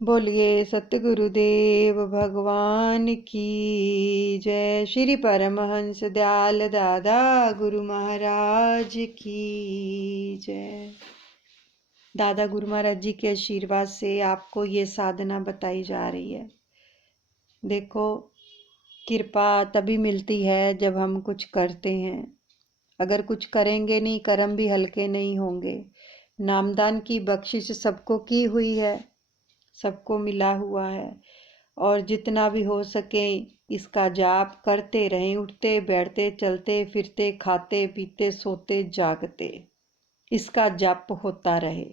बोलिए सतगुरुदेव भगवान की जय। श्री परमहंस दयाल दादा गुरु महाराज की जय। दादा गुरु महाराज जी के आशीर्वाद से आपको ये साधना बताई जा रही है। देखो, कृपा तभी मिलती है जब हम कुछ करते हैं। अगर कुछ करेंगे नहीं, कर्म भी हल्के नहीं होंगे। नामदान की बख्शिश सबको की हुई है, सबको मिला हुआ है, और जितना भी हो सके इसका जाप करते रहें। उठते बैठते चलते फिरते खाते पीते सोते जागते इसका जाप होता रहे।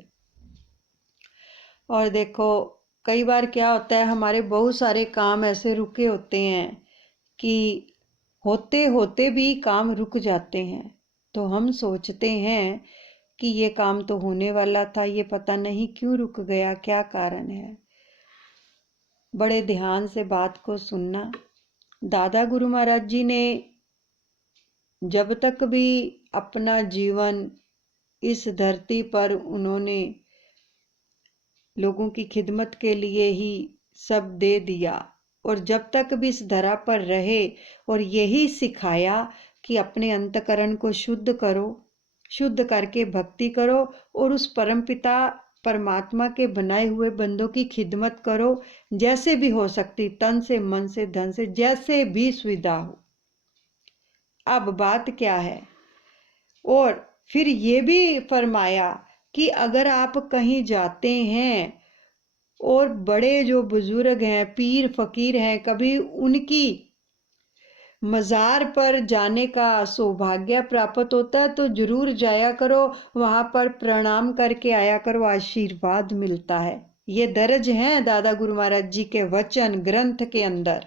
और देखो, कई बार क्या होता है, हमारे बहुत सारे काम ऐसे रुके होते हैं कि होते होते भी काम रुक जाते हैं। तो हम सोचते हैं कि ये काम तो होने वाला था, ये पता नहीं क्यों रुक गया, क्या कारण है। बड़े ध्यान से बात को सुनना। दादा गुरु महाराज जी ने जब तक भी अपना जीवन इस धरती पर उन्होंने लोगों की खिदमत के लिए ही सब दे दिया, और जब तक भी इस धरा पर रहे और यही सिखाया कि अपने अंतकरण को शुद्ध करो, शुद्ध करके भक्ति करो और उस परमपिता परमात्मा के बनाए हुए बंदों की खिदमत करो, जैसे भी हो सकती, तन से मन से धन से, जैसे भी सुविधा हो। अब बात क्या है, और फिर ये भी फरमाया कि अगर आप कहीं जाते हैं और बड़े जो बुजुर्ग हैं, पीर फकीर हैं, कभी उनकी मज़ार पर जाने का सौभाग्य प्राप्त होता है तो जरूर जाया करो, वहां पर प्रणाम करके आया करो, आशीर्वाद मिलता है। ये दर्ज है दादा गुरु महाराज जी के वचन ग्रंथ के अंदर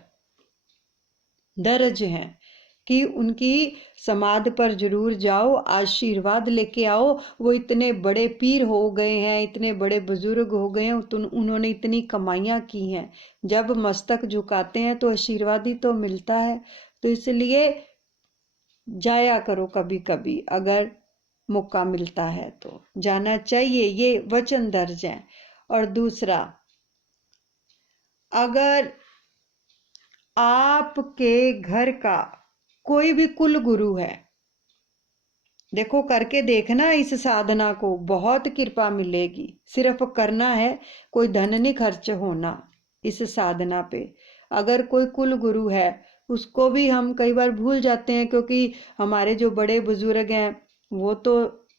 दर्ज हैं कि उनकी समाधि पर जरूर जाओ, आशीर्वाद लेके आओ। वो इतने बड़े पीर हो गए हैं, इतने बड़े बुजुर्ग हो गए हैं, तो उन्होंने इतनी कमाइयाँ की हैं। जब मस्तक झुकाते हैं तो आशीर्वाद ही तो मिलता है। तो इसलिए जाया करो कभी कभी, अगर मौका मिलता है तो जाना चाहिए। ये वचन दर्ज है। और दूसरा, अगर आपके घर का कोई भी कुल गुरु है, देखो करके देखना इस साधना को, बहुत कृपा मिलेगी। सिर्फ करना है, कोई धन नहीं खर्च होना इस साधना पे। अगर कोई कुल गुरु है, उसको भी हम कई बार भूल जाते हैं, क्योंकि हमारे जो बड़े बुजुर्ग हैं वो तो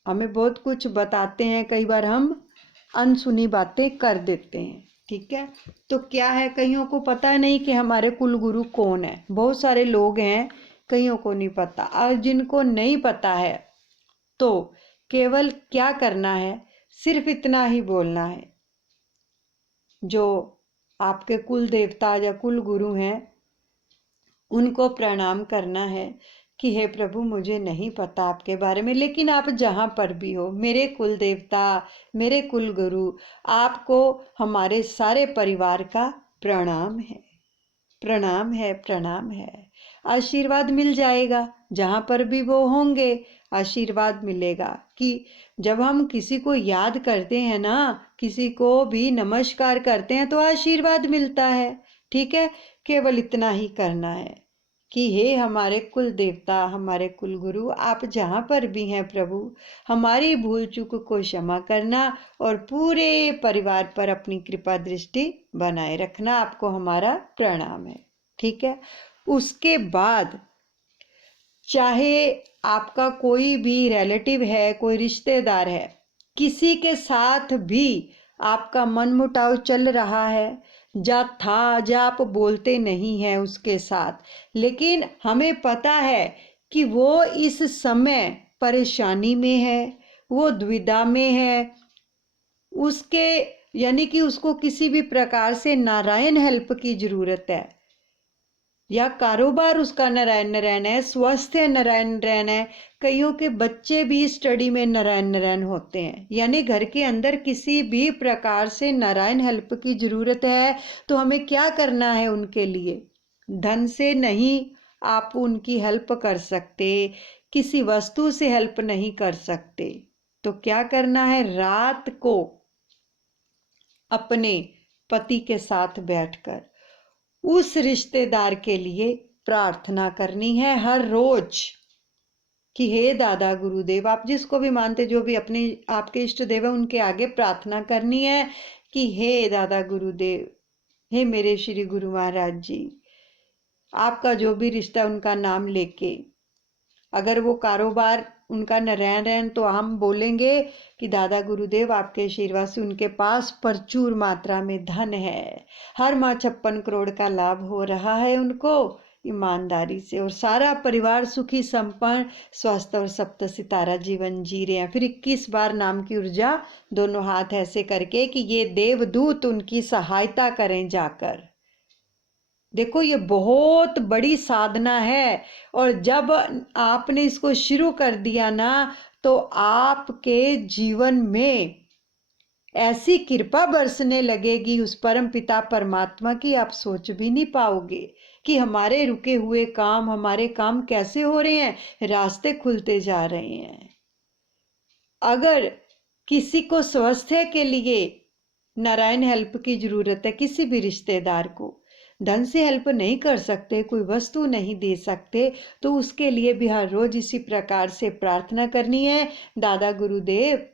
हमें बहुत कुछ बताते हैं, कई बार हम अनसुनी बातें कर देते हैं। ठीक है, तो क्या है, कईयों को पता नहीं कि हमारे कुल गुरु कौन है। बहुत सारे लोग हैं, कईयों को नहीं पता। और जिनको नहीं पता है तो केवल क्या करना है, सिर्फ इतना ही बोलना है, जो आपके कुल देवता या कुल गुरु हैं उनको प्रणाम करना है कि हे प्रभु, मुझे नहीं पता आपके बारे में, लेकिन आप जहाँ पर भी हो, मेरे कुल देवता, मेरे कुल गुरु, आपको हमारे सारे परिवार का प्रणाम है, प्रणाम है, प्रणाम है। आशीर्वाद मिल जाएगा जहाँ पर भी वो होंगे, आशीर्वाद मिलेगा। कि जब हम किसी को याद करते हैं ना, किसी को भी नमस्कार करते हैं तो आशीर्वाद मिलता है। ठीक है, केवल इतना ही करना है कि हे हमारे कुल देवता, हमारे कुल गुरु, आप जहाँ पर भी हैं प्रभु, हमारी भूल चूक को क्षमा करना और पूरे परिवार पर अपनी कृपा दृष्टि बनाए रखना। आपको हमारा प्रणाम है। ठीक है, उसके बाद चाहे आपका कोई भी रिलेटिव है, कोई रिश्तेदार है, किसी के साथ भी आपका मनमुटाव चल रहा है, जा आप बोलते नहीं हैं उसके साथ, लेकिन हमें पता है कि वो इस समय परेशानी में है, वो दुविधा में है, उसके यानी कि उसको किसी भी प्रकार से नारायण हेल्प की जरूरत है, या कारोबार उसका नारायण नारायण है, स्वास्थ्य नारायण नारायण है। कईयों के बच्चे भी स्टडी में नारायण नारायण होते हैं, यानी घर के अंदर किसी भी प्रकार से नारायण हेल्प की जरूरत है। तो हमें क्या करना है उनके लिए? धन से नहीं आप उनकी हेल्प कर सकते, किसी वस्तु से हेल्प नहीं कर सकते, तो क्या करना है, रात को अपने पति के साथ बैठकर उस रिश्तेदार के लिए प्रार्थना करनी है हर रोज कि हे दादा गुरुदेव, आप जिसको भी मानते, जो भी अपने आपके इष्ट देव है, उनके आगे प्रार्थना करनी है कि हे दादा गुरुदेव, हे मेरे श्री गुरु महाराज जी, आपका जो भी रिश्ता, उनका नाम लेके, अगर वो कारोबार उनका नारायण तो हम बोलेंगे कि दादा गुरुदेव आपके आशीर्वाद से उनके पास प्रचुर मात्रा में धन है, हर माह 56 करोड़ का लाभ हो रहा है उनको ईमानदारी से, और सारा परिवार सुखी संपन्न स्वस्थ और सप्त सितारा जीवन जी रहे हैं। फिर 21 बार नाम की ऊर्जा दोनों हाथ ऐसे करके कि ये देवदूत उनकी सहायता करें जाकर। देखो ये बहुत बड़ी साधना है, और जब आपने इसको शुरू कर दिया ना, तो आपके जीवन में ऐसी कृपा बरसने लगेगी उस परम पिता परमात्मा की, आप सोच भी नहीं पाओगे कि हमारे रुके हुए काम, हमारे काम कैसे हो रहे हैं, रास्ते खुलते जा रहे हैं। अगर किसी को स्वास्थ्य के लिए नारायण हेल्प की जरूरत है, किसी भी रिश्तेदार को धन से हेल्प नहीं कर सकते, कोई वस्तु नहीं दे सकते, तो उसके लिए भी हर रोज इसी प्रकार से प्रार्थना करनी है, दादा गुरुदेव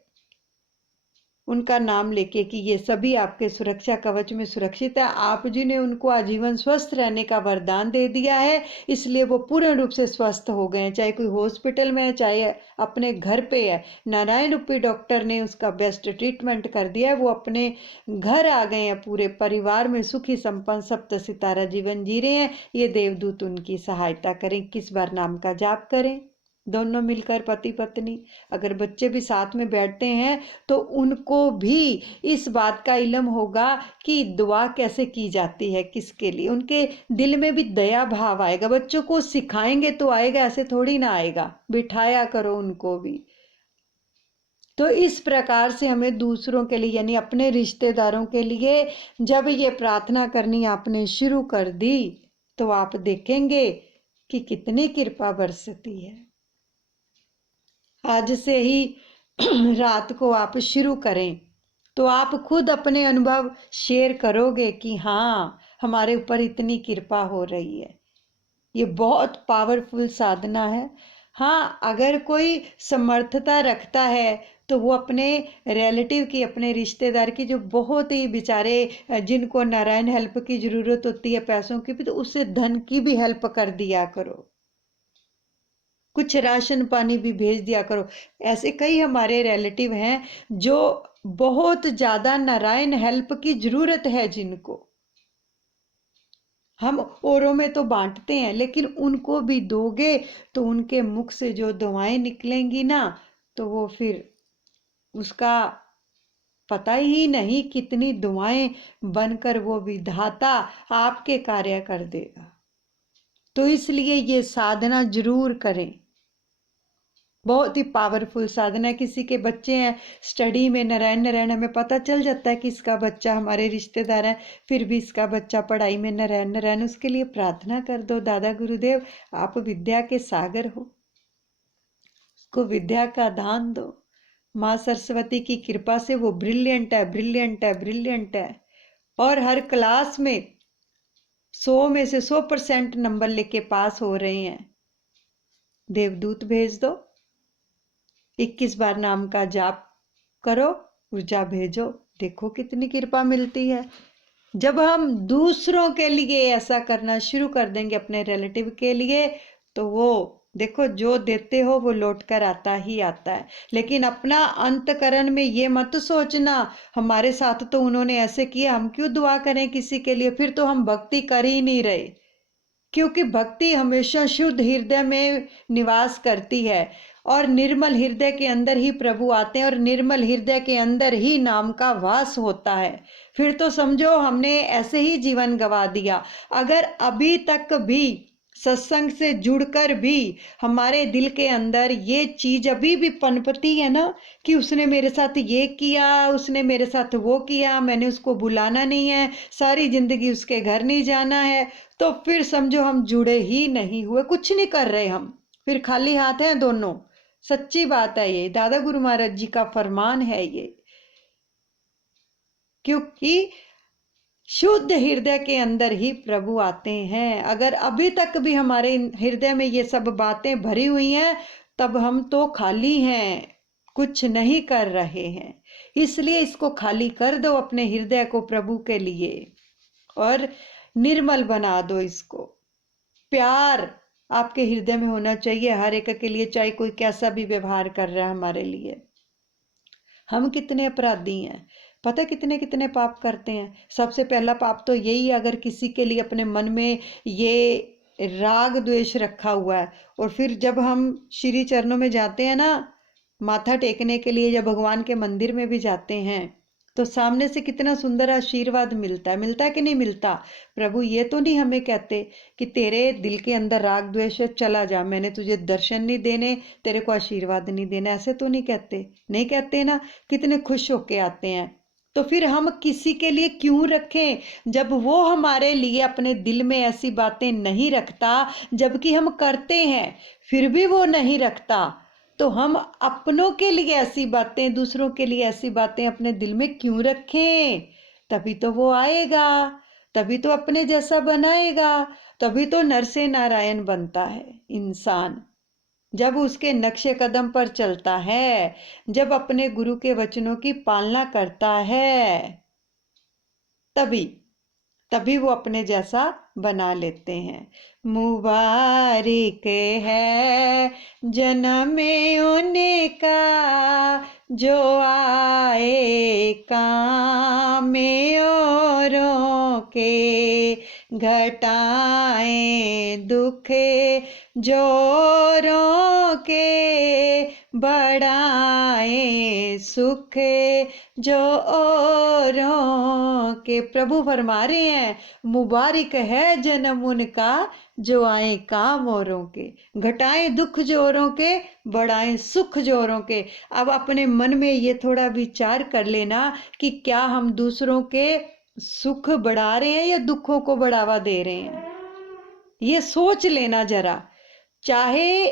उनका नाम लेके कि ये सभी आपके सुरक्षा कवच में सुरक्षित है। आप जी ने उनको आजीवन स्वस्थ रहने का वरदान दे दिया है, इसलिए वो पूर्ण रूप से स्वस्थ हो गए हैं, चाहे कोई हॉस्पिटल में है, चाहे अपने घर पे है। नारायण रूपी डॉक्टर ने उसका बेस्ट ट्रीटमेंट कर दिया है, वो अपने घर आ गए हैं, पूरे परिवार में सुखी संपन्न सप्त सितारा जीवन जी रहे हैं। ये देवदूत उनकी सहायता करें। किस बार नाम का जाप करें दोनों मिलकर, पति पत्नी। अगर बच्चे भी साथ में बैठते हैं तो उनको भी इस बात का इल्म होगा कि दुआ कैसे की जाती है, किसके लिए, उनके दिल में भी दया भाव आएगा। बच्चों को सिखाएंगे तो आएगा, ऐसे थोड़ी ना आएगा, बिठाया करो उनको भी। तो इस प्रकार से हमें दूसरों के लिए, यानी अपने रिश्तेदारों के लिए जब ये प्रार्थना करनी आपने शुरू कर दी, तो आप देखेंगे कि कितनी कृपा बरसती है। आज से ही रात को आप शुरू करें, तो आप खुद अपने अनुभव शेयर करोगे कि हाँ, हमारे ऊपर इतनी कृपा हो रही है। ये बहुत पावरफुल साधना है। हाँ, अगर कोई समर्थता रखता है तो वो अपने रिलेटिव की, अपने रिश्तेदार की, जो बहुत ही बेचारे जिनको नारायण हेल्प की ज़रूरत होती है पैसों की भी, तो उससे धन की भी हेल्प कर दिया करो, कुछ राशन पानी भी भेज दिया करो। ऐसे कई हमारे रिलेटिव हैं जो बहुत ज़्यादा नारायण हेल्प की ज़रूरत है, जिनको हम औरों में तो बांटते हैं, लेकिन उनको भी दोगे तो उनके मुख से जो दुआएं निकलेंगी ना, तो वो फिर उसका पता ही नहीं कितनी दुआएं बनकर वो विधाता आपके कार्य कर देगा। तो इसलिए ये साधना जरूर करें, बहुत ही पावरफुल साधना है। किसी के बच्चे हैं स्टडी में, नारायण नारायण, हमें पता चल जाता है कि इसका बच्चा हमारे रिश्तेदार है, फिर भी इसका बच्चा पढ़ाई में नारायण नारायण, उसके लिए प्रार्थना कर दो, दादा गुरुदेव आप विद्या के सागर हो, उसको विद्या का दान दो। माँ सरस्वती की कृपा से वो ब्रिलियंट है, ब्रिलियंट है, ब्रिलियंट है, और हर क्लास में 100 में से 100% नंबर लेके पास हो रहे हैं। देवदूत भेज दो, 21 बार नाम का जाप करो, ऊर्जा भेजो, देखो कितनी कृपा मिलती है। जब हम दूसरों के लिए ऐसा करना शुरू कर देंगे, अपने रिलेटिव के लिए, तो वो देखो जो देते हो वो लौट कर आता ही आता है। लेकिन अपना अंतकरण में ये मत सोचना हमारे साथ तो उन्होंने ऐसे किया, हम क्यों दुआ करें किसी के लिए, फिर तो हम भक्ति कर ही नहीं रहे। क्योंकि भक्ति हमेशा शुद्ध हृदय में निवास करती है, और निर्मल हृदय के अंदर ही प्रभु आते हैं, और निर्मल हृदय के अंदर ही नाम का वास होता है। फिर तो समझो हमने ऐसे ही जीवन गवा दिया। अगर अभी तक भी सत्संग से जुड़कर भी हमारे दिल के अंदर ये चीज अभी भी पनपती है ना, कि उसने मेरे साथ ये किया, उसने मेरे साथ वो किया, मैंने उसको बुलाना नहीं है, सारी जिंदगी उसके घर नहीं जाना है, तो फिर समझो हम जुड़े ही नहीं हुए, कुछ नहीं कर रहे, हम फिर खाली हाथ हैं दोनों। सच्ची बात है, ये दादा गुरु महाराज जी का फरमान है ये। क्योंकि शुद्ध हृदय के अंदर ही प्रभु आते हैं। अगर अभी तक भी हमारे हृदय में ये सब बातें भरी हुई हैं, तब हम तो खाली हैं, कुछ नहीं कर रहे हैं। इसलिए इसको खाली कर दो अपने हृदय को प्रभु के लिए, और निर्मल बना दो इसको। प्यार आपके हृदय में होना चाहिए हर एक के लिए, चाहे कोई कैसा भी व्यवहार कर रहा है हमारे लिए। हम कितने अपराधी हैं, पता है कितने कितने पाप करते हैं। सबसे पहला पाप तो यही है, अगर किसी के लिए अपने मन में ये राग द्वेष रखा हुआ है, और फिर जब हम श्री चरणों में जाते हैं ना, माथा टेकने के लिए, जब भगवान के मंदिर में भी जाते हैं, तो सामने से कितना सुंदर आशीर्वाद मिलता है कि नहीं मिलता। प्रभु ये तो नहीं हमें कहते कि तेरे दिल के अंदर राग द्वेष है, चला जा, मैंने तुझे दर्शन नहीं देने, तेरे को आशीर्वाद नहीं देना, ऐसे तो नहीं कहते। नहीं कहते ना, कितने खुश होके आते हैं। तो फिर हम किसी के लिए क्यों रखें, जब वो हमारे लिए अपने दिल में ऐसी बातें नहीं रखता, जबकि हम करते हैं फिर भी वो नहीं रखता, तो हम अपनों के लिए ऐसी बातें, दूसरों के लिए ऐसी बातें अपने दिल में क्यों रखें। तभी तो वो आएगा, तभी तो अपने जैसा बनाएगा, तभी तो नर से नारायण बनता है इंसान, जब उसके नक्शे कदम पर चलता है, जब अपने गुरु के वचनों की पालना करता है, तभी तभी वो अपने जैसा बना लेते हैं। मुबारक है जन्म उनका, जो आए काम औरों के, घटाए दुख जोरों के, बढ़ाए सुख जो औरों के। प्रभु फरमा रहे हैं, मुबारक है जन्म उनका, जो आए काम औरों के, घटाएं दुख जोरों के, बढ़ाएं सुख जोरों के। अब अपने मन में ये थोड़ा विचार कर लेना कि क्या हम दूसरों के सुख बढ़ा रहे हैं या दुखों को बढ़ावा दे रहे हैं। ये सोच लेना जरा। चाहे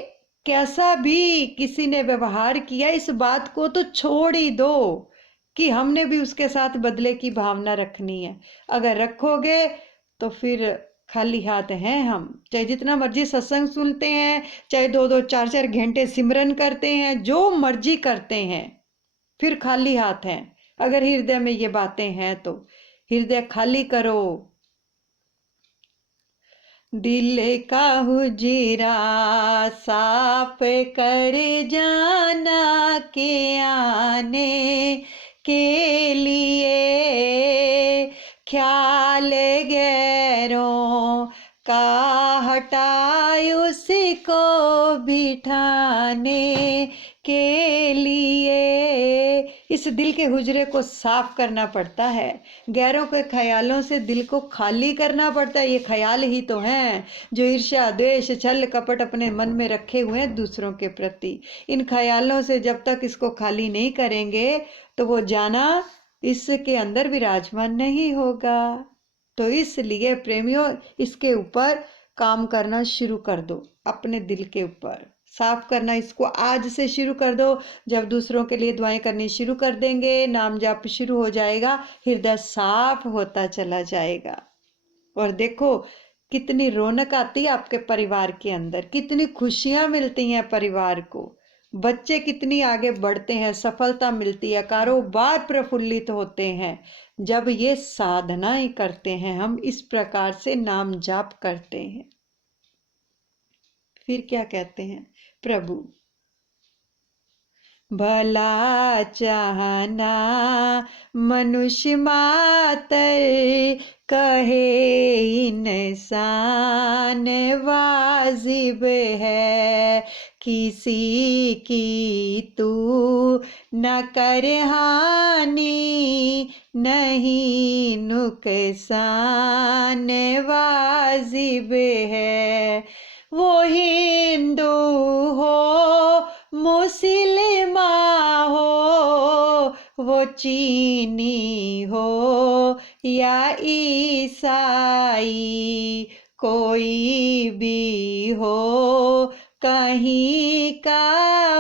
कैसा भी किसी ने व्यवहार किया, इस बात को तो छोड़ ही दो कि हमने भी उसके साथ बदले की भावना रखनी है। अगर रखोगे तो फिर खाली हाथ हैं हम। चाहे जितना मर्जी सत्संग सुनते हैं, चाहे 2-2 4-4 घंटे सिमरन करते हैं, जो मर्जी करते हैं, फिर खाली हाथ हैं। अगर हृदय में ये बातें हैं तो हृदय खाली करो। दिल का हुजरा साफ कर जाना के आने के लिए, ख्याल गैरों का हटाए उसको बिठाने के लिए। इस दिल के हुजरे को साफ करना पड़ता है, गैरों के ख्यालों से दिल को खाली करना पड़ता है। ये ख्याल ही तो हैं जो ईर्ष्या द्वेष छल कपट अपने मन में रखे हुए हैं दूसरों के प्रति। इन ख्यालों से जब तक इसको खाली नहीं करेंगे तो वो जाना इसके अंदर विराजमान नहीं होगा। तो इसलिए प्रेमियों, इसके ऊपर काम करना शुरू कर दो, अपने दिल के ऊपर साफ करना इसको आज से शुरू कर दो। जब दूसरों के लिए दुआएं करनी शुरू कर देंगे, नाम जाप शुरू हो जाएगा, हृदय साफ होता चला जाएगा। और देखो कितनी रौनक आती है आपके परिवार के अंदर, कितनी खुशियां मिलती हैं परिवार को, बच्चे कितनी आगे बढ़ते हैं, सफलता मिलती है, कारोबार प्रफुल्लित होते हैं। जब ये साधनाएं करते हैं, हम इस प्रकार से नाम जाप करते हैं, फिर क्या कहते हैं प्रभु, भला चाहना मनुष्य मातर, कहे इंसान वाजिब है, किसी की तू न कर हानि, नहीं नुकसान वाजिब है। वो हिंदू हो मुस्लिमा हो, वो चीनी हो या ईसाई, कोई भी हो, कहीं का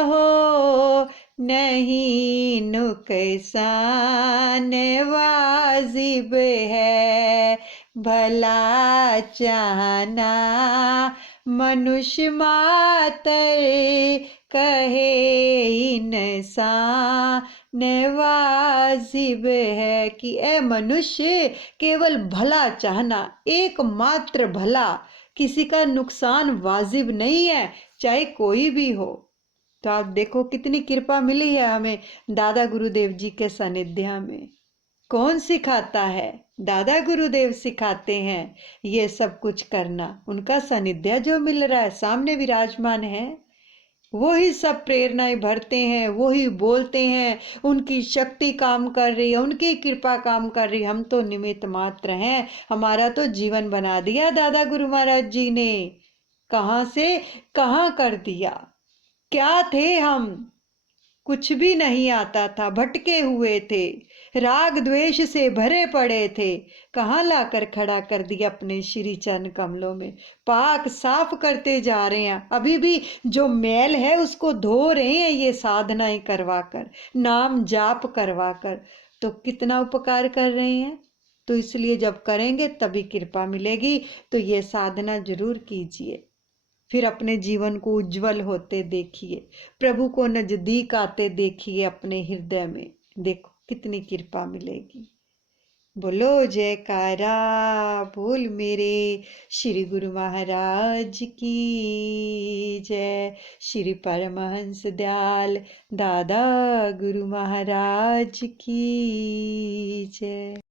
हो नहीं नुकसान वाजिब है, भला चाहना मनुष्य मातर, कहे इंसान वाजिब है। कि ए मनुष्य, केवल भला चाहना, एकमात्र भला, किसी का नुकसान वाजिब नहीं है, चाहे कोई भी हो। तो आप देखो कितनी कृपा मिली है हमें दादा गुरुदेव जी के सानिध्य में। कौन सिखाता है? दादा गुरुदेव सिखाते हैं ये सब कुछ करना। उनका सानिध्य जो मिल रहा है, सामने विराजमान है, वो ही सब प्रेरणाएं भरते हैं, वो ही बोलते हैं। उनकी शक्ति काम कर रही है, उनकी कृपा काम कर रही है, हम तो निमित्त मात्र हैं। हमारा तो जीवन बना दिया दादा गुरु महाराज जी ने। कहाँ से कहाँ कर दिया। क्या थे हम? कुछ भी नहीं आता था, भटके हुए थे, राग द्वेष से भरे पड़े थे। कहाँ लाकर खड़ा कर दिया अपने श्री चरण कमलों में। पाक साफ करते जा रहे हैं, अभी भी जो मैल है उसको धो रहे हैं ये साधनाएं करवा कर, नाम जाप करवा कर। तो कितना उपकार कर रहे हैं। तो इसलिए जब करेंगे तभी कृपा मिलेगी। तो ये साधना जरूर कीजिए, फिर अपने जीवन को उज्जवल होते देखिए, प्रभु को नजदीक आते देखिए अपने हृदय में। देखो कितनी कृपा मिलेगी। बोलो जयकारा बोल मेरे श्री गुरु महाराज की जय। श्री परमहंस दयाल दादा गुरु महाराज की जय।